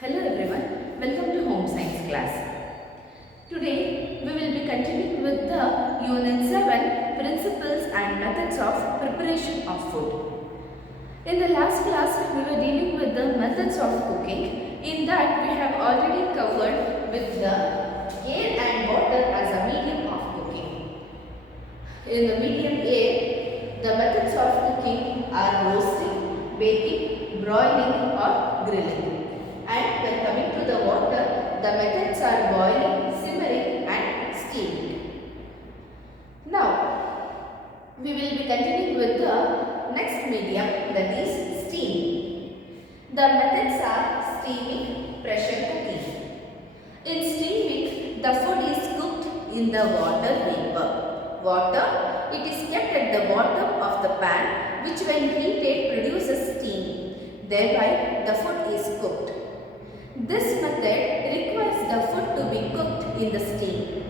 Hello everyone, welcome to Home Science class. Today we will be continuing with the Unit 7 Principles and Methods of Preparation of Food. In the last class we were dealing with the methods of cooking. In that we have already covered with the air and water as a medium of cooking. In the medium air, the methods of cooking are roasting, baking, broiling or grilling. And when coming to the water, the methods are boiling, simmering and steaming. Now, we will be continuing with the next medium, that is steam. The methods are steaming, pressure cooking. In steaming, the food is cooked in the water vapor. Water, it is kept at the bottom of the pan, which when heated produces steam. Thereby, the food is cooked. This method requires the food to be cooked in the steam.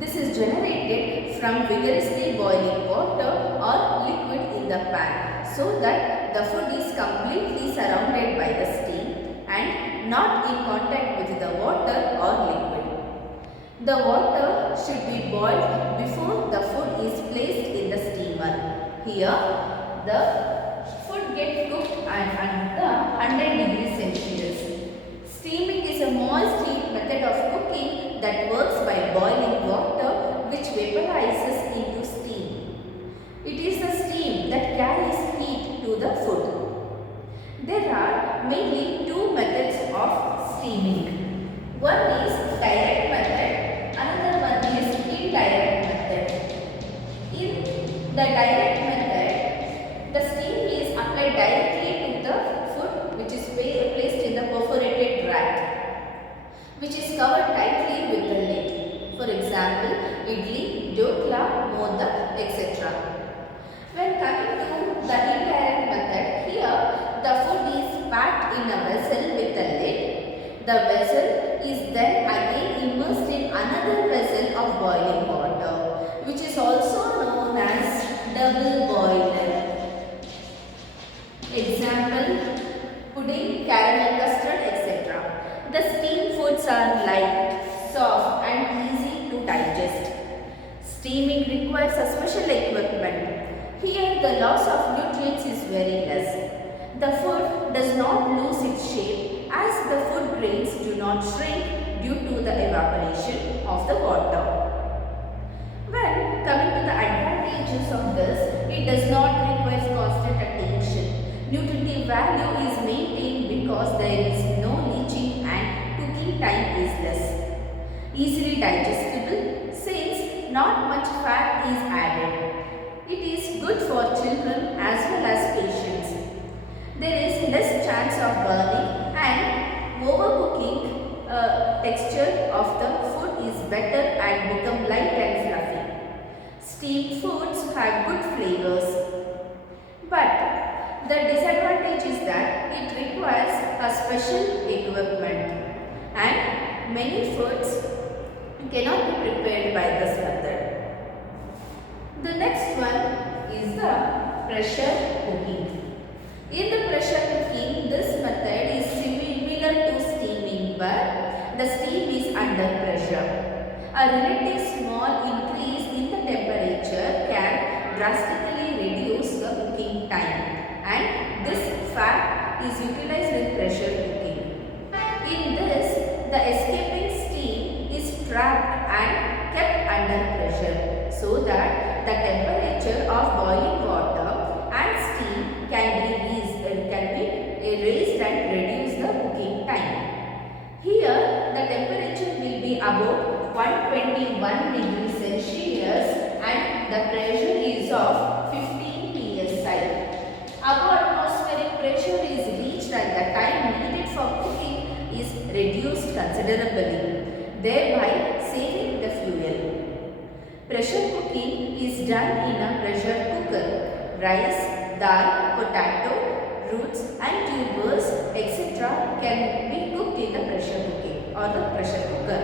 This is generated from vigorously boiling water or liquid in the pan so that the food is completely surrounded by the steam and not in contact with the water or liquid. The water should be boiled before the food is placed in the steamer. Here, the food gets cooked at the 100 degrees Celsius. Steaming is a moist heat method of cooking that works by boiling water which vaporizes into steam. It is the steam that carries heat to the food. There are mainly two methods of steaming. One is direct method, another one is indirect method. In the direct method, the steam is applied directly to the food which is placed in the perforated rack, which is covered tightly with the lid. For example, idli, dokla, modak, etc. When coming to the indirect method, here the food is packed in a vessel with a lid. The vessel is then again immersed in another vessel of boiling water, which is also known as double boiler. Example, pudding, caramel custard, etc. The steamed foods are light, soft and easy to digest. Steaming requires a special equipment. Here the loss of nutrients is very less. The food does not lose its shape as the food grains do not shrink due to the evaporation of the water. When coming to the advantages of this, it does not require constant attention. Nutritive value is maintained because there is no leaching and cooking time is less. Easily digestible since not much fat is added. It is good for children as well as patients. There is less chance of burning and overcooking. Texture of the food is better and become light and fluffy. Steamed foods have good flavors, but the disadvantage is that it requires a special equipment and many foods cannot be prepared by this method. The next one is the pressure cooking. In the pressure cooking, this method is similar to steaming, but the steam is under pressure. A relative small increase in the temperature can drastically reduce the cooking time. And this fact is utilized with pressure cooking. In this, the escaping steam is trapped and kept under pressure so that the temperature of boiling water and steam can be raised and reduce the cooking time. Here, the temperature will be about 121 degrees Celsius and the pressure is of 15 psi. Our atmospheric pressure is reached and the time needed for cooking is reduced considerably, thereby saving the fuel. Pressure cooking is done in a pressure cooker. Rice, dal, potato, roots and tubers, etc. can be cooked in the pressure cooking or the pressure cooker.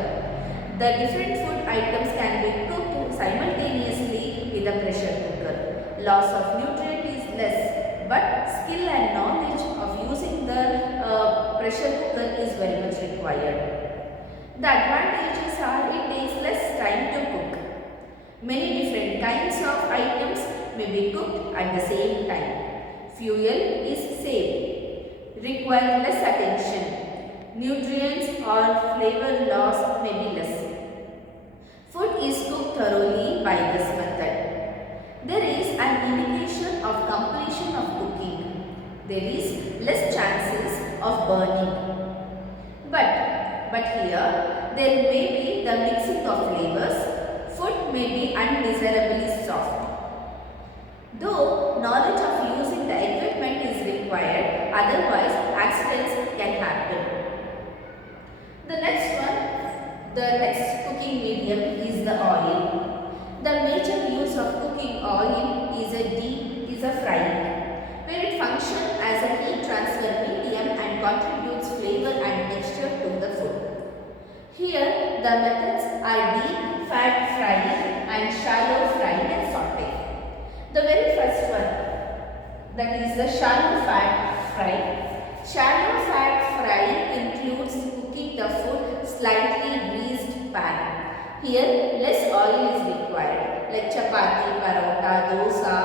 The different food items can be cooked simultaneously with the pressure cooker. Loss of nutrient is less, but skill and knowledge of using the pressure cooker is very much required. The advantages are it takes less time to cook. Many different kinds of items may be cooked at the same time. Fuel is saved. Require less attention. Nutrients or flavor loss may be less. Food is cooked thoroughly by this method. There is an indication of completion of cooking. There is less chances of burning. But here there may be the mixing of flavors. Food may be undesirably soft. Though knowledge of using the equipment is required, otherwise accidents can happen. The next cooking medium is the oil. The major use of cooking oil is a frying, where it functions as a heat transfer medium and contributes flavor and texture to the food. Here the methods are deep fat frying and shallow frying and saute. The very first one, that is the shallow fat frying. Shallow fat frying includes cooking the food slightly greased pan. Here less oil is required, like chapati, parota, dosa.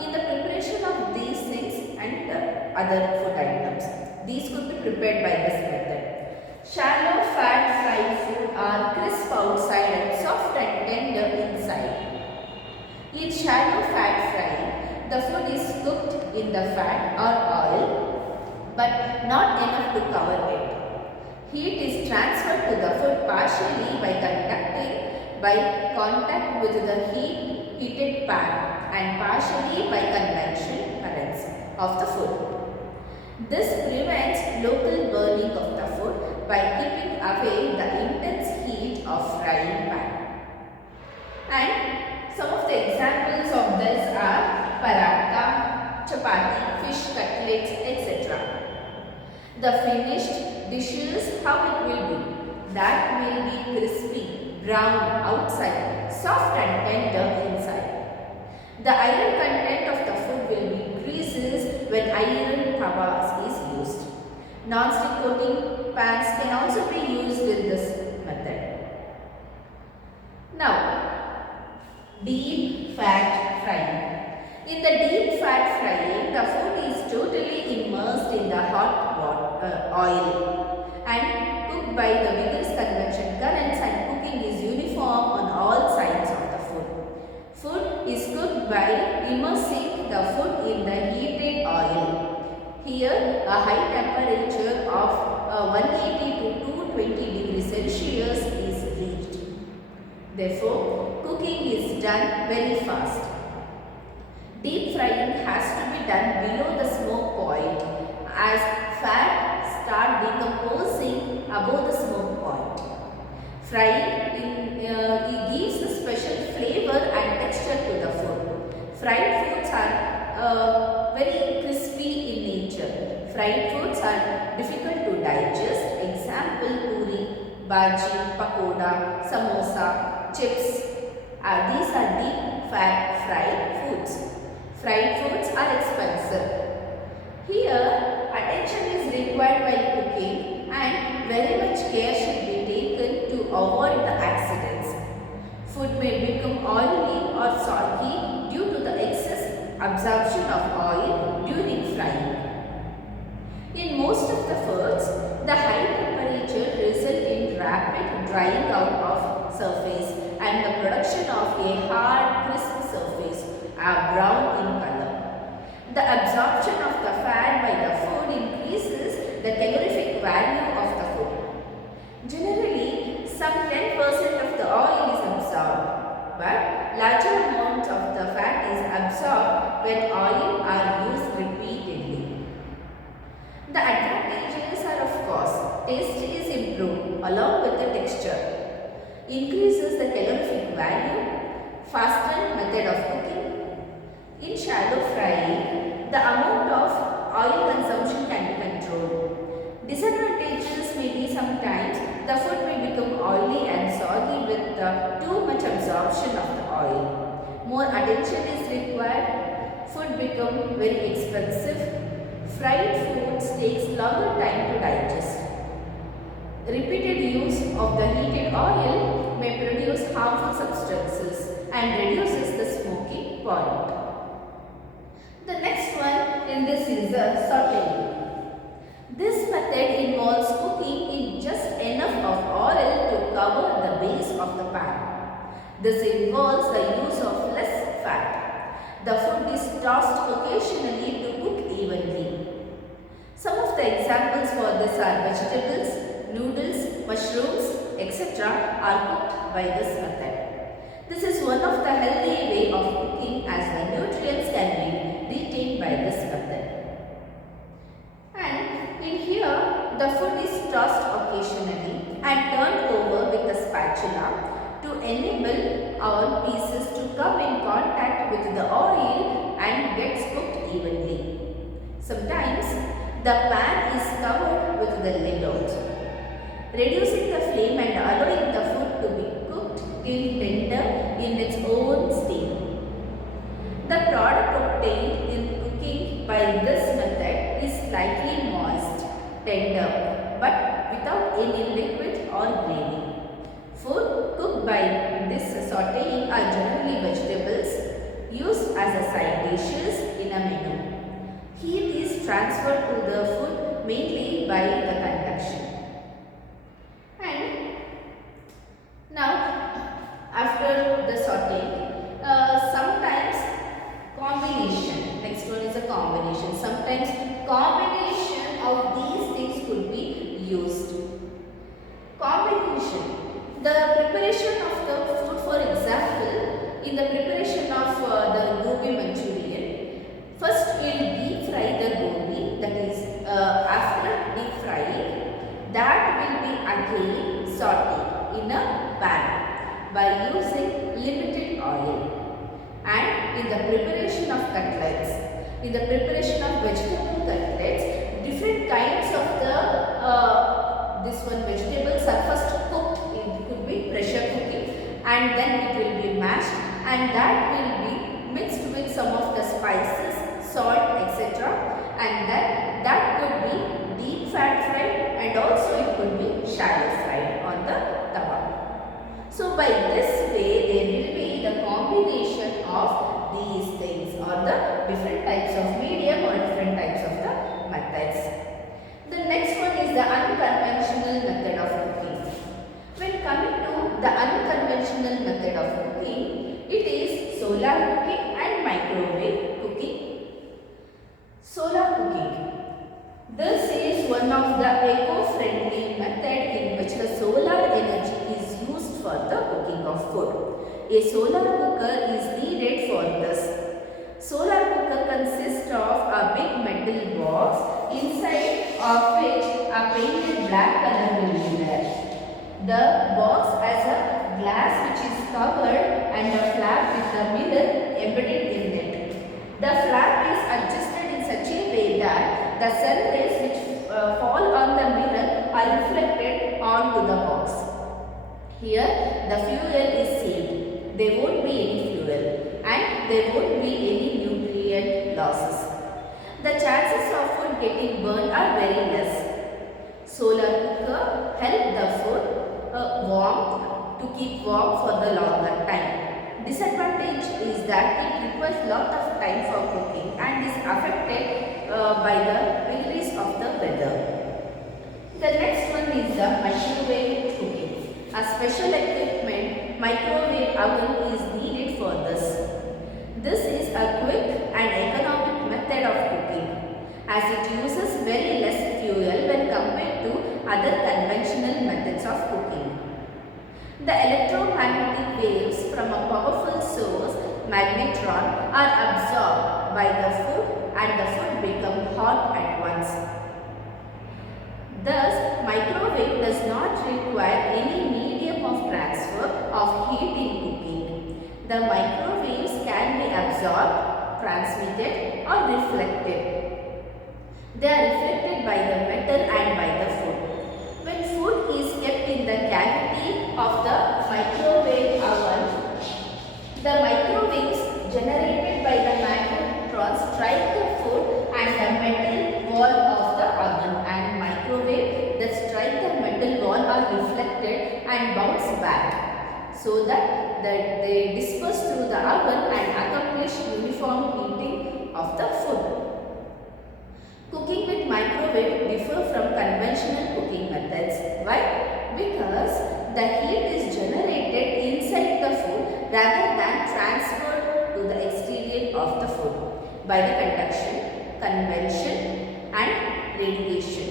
In the preparation of these things and other food items, these could be prepared by this method. Shallow fat fried food are crisp outside and soft and tender inside. In shallow fat frying, the food is cooked in the fat or oil, but not enough to cover it. Heat is transferred to the food partially by contact with the heated pan and partially by convection currents of the food. This prevents local burning of the food by keeping away the intense heat of frying pan. And some of the examples of this are paratha, chapati, fish cutlets, etc. The finished dishes, how it will be? That will be crispy, brown outside, soft and tender inside. The iron content of the food will be increases when iron tawas is used. Non-stick coating pans can also be used in this method. Now, deep fat frying. In the deep fat frying, the food is totally immersed in the hot oil and cooked by the vigorous convection currents, and cooking is uniform on all sides of the food. Food is cooked by immersing the food in the heated oil. Here, a high temperature of 180 to 220 degrees Celsius is reached. Therefore, cooking is done very fast. Deep frying has to be done below the smoke point as fat start decomposing above the smoke point. Frying gives a special flavor and texture to the food. Fried foods are very crispy in nature. Fried foods are difficult to digest. Example, puri, bhaji, pakoda, samosa, chips. These are deep fat fried foods. Fried foods are expensive. Here, attention is required while cooking and very much care should be taken to avoid the accidents. Food may become oily or soggy due to the excess absorption of oil during frying. In most of the foods, the high temperature results in rapid drying out of surface and the production of a hard, crisp surface, brown in color. The absorption of the fat by the food increases the calorific value of the food. Generally, some 10% of the oil is absorbed, but larger amount of the fat is absorbed when oil are used repeatedly. The advantages are, of course, taste is improved along with the texture, increases the calorific value, faster method of cooking. In shallow frying, the amount of oil consumption can be controlled. Disadvantages may be sometimes the food may become oily and soggy with too much absorption of the oil. More attention is required. Food become very expensive. Fried foods takes longer time to digest. Repeated use of the heated oil may produce harmful substances and reduces the smoking point. The next one in this is the sauteing. This method involves cooking in just enough of oil to cover the base of the pan. This involves the use of less fat. The food is tossed occasionally to cook evenly. Some of the examples for this are vegetables, noodles, mushrooms, etc. are cooked by this method. This is one of the healthy way of cooking as the nutrients can be retained by this method. And in here, the food is tossed occasionally and turned over with a spatula to enable our pieces to come in contact with the oil and gets cooked evenly. Sometimes the pan is covered with the lid out, reducing the flame and allowing the food to be cooked till tender in its own state. The product obtained in cooking by this method is slightly moist, tender, but without any liquid or gravy. Food cooked by this sauteing are generally vegetables used as a side dishes in a menu. Heat is transferred to the food mainly by the conduction. And now, after the sauteing, sometimes combination. Next one is a combination. Sometimes combination of these things could be used. Combination. The preparation of the food, for example, in the preparation of the gobi Manchurian, first we will deep fry the gobi, that is after deep frying, that will be again sauteed in a pan by using limited oil. And in the preparation of cutlets, in the preparation of vegetable cutlets, different kinds of the vegetables are first cooked. It could be pressure cooking, and then it will be mashed, and that will be mixed with some of the spices, salt, etc. And then that could be deep fat fried, and also it could be shallow fried on the tawa. So by this way, there will be the combination of these things, or the different types of medium or different types of the methods. The next one is the unconventional method of cooking. When coming to the unconventional method of cooking, it is solar cooking and microwave cooking. Solar cooking. This is one of the eco-friendly method in which the solar energy is used for the cooking of food. A solar cooker is needed for this. Solar cooker consists of a big metal box, inside of which a painted black color will be there. The box has a glass which is covered and a flap with a mirror embedded in it. The flap is adjusted in such a way that the sun rays which fall on the mirror are reflected onto the box. Here the fuel is saved. There won't be any fuel and there won't be any nutrient losses. The chances of food getting burned are very less. Solar cooker help the food warm to keep warm for the longer time. Disadvantage is that it requires lot of time for cooking and is affected by the vagaries of the weather. The next one is the microwave cooking. A special equipment, microwave oven, is needed for this. This is a quick and economic method of cooking, as it uses very less fuel when compared to other conventional methods of cooking. The electromagnetic waves from a powerful source, magnetron, are absorbed by the food and the food becomes hot at once. Thus, microwave does not require any medium of transfer of heat in cooking. The microwaves can be absorbed, transmitted or reflected. They are reflected by the metal and by the food. When food is kept in the cavity of the microwave oven, the microwaves generated by the magnetrons strike the food and the metal wall of the oven, and microwave that strike the metal wall are reflected and bounce back so that they disperse through the oven and accomplish uniform heating of the food. Cooking with microwave differ from conventional cooking methods. Why? Because the heat is generated inside the food rather than transferred to the exterior of the food by the conduction, convection and radiation.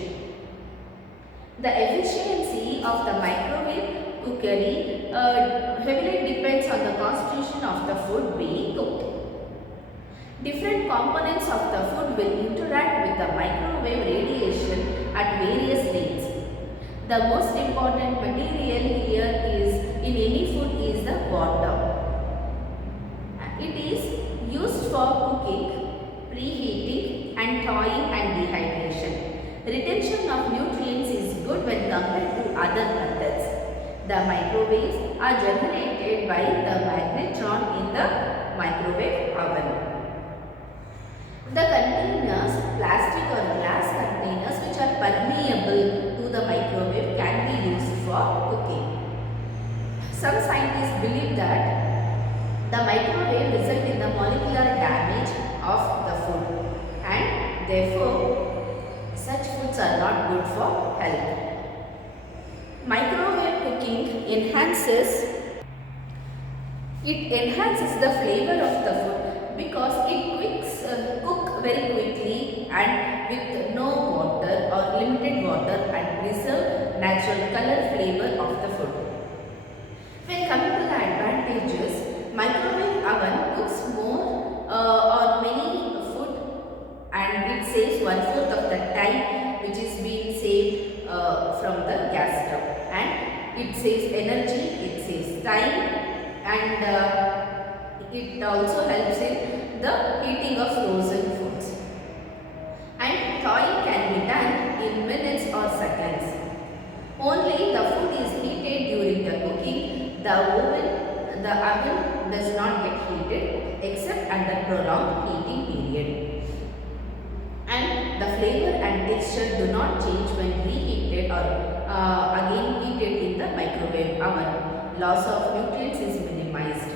The efficiency of the microwave cookery heavily depends on the constitution of the food being cooked. Different components of the food will interact with the microwave radiation at various rates. The most important material here is in any food is the water. It is used for cooking, preheating and thawing and dehydration. Retention of nutrients is good when compared to other methods. The microwaves are generated by the magnetron in the microwave oven. The containers, plastic or glass containers which are permeable to the microwave can be used for cooking. Some scientists believe that the microwave results in the molecular damage of the food and therefore such foods are not good for health. Microwave cooking enhances the flavor of the food because it cook very quickly and with no water or limited water and preserve natural color flavor of the food. When coming to the advantages, microwave oven cooks more or many food and it saves 1/4 of the time which is being saved from the gas stove, and it saves energy, it saves time, and it also helps in the heating of frozen foods. And thawing can be done in minutes or seconds. Only the food is heated during the cooking. The oven does not get heated except under prolonged heating period. And the flavor and texture do not change when reheated or again heated in the microwave oven. Loss of nutrients is minimized.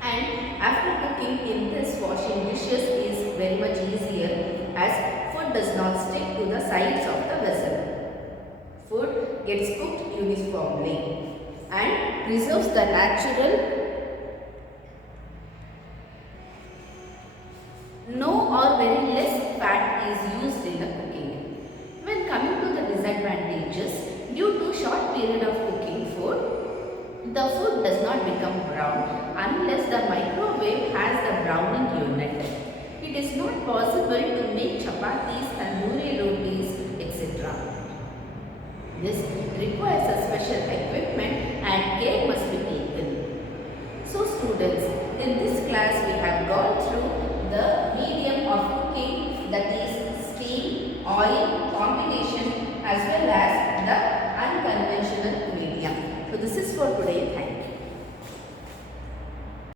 And after cooking in this, washing dishes is very much easier as food does not stick to the sides of the vessel. Food gets cooked uniformly and preserves the natural. No or very less fat is used in the cooking. When coming to the disadvantages, due to short period of cooking food, the food does not become brown unless the microwave has the browning unit. It is not possible to make chapatis, tandoori rotis, etc. This requires a special equipment and care must be taken. So students, in this class we have gone through the medium of cooking, that is steam, oil combination as well as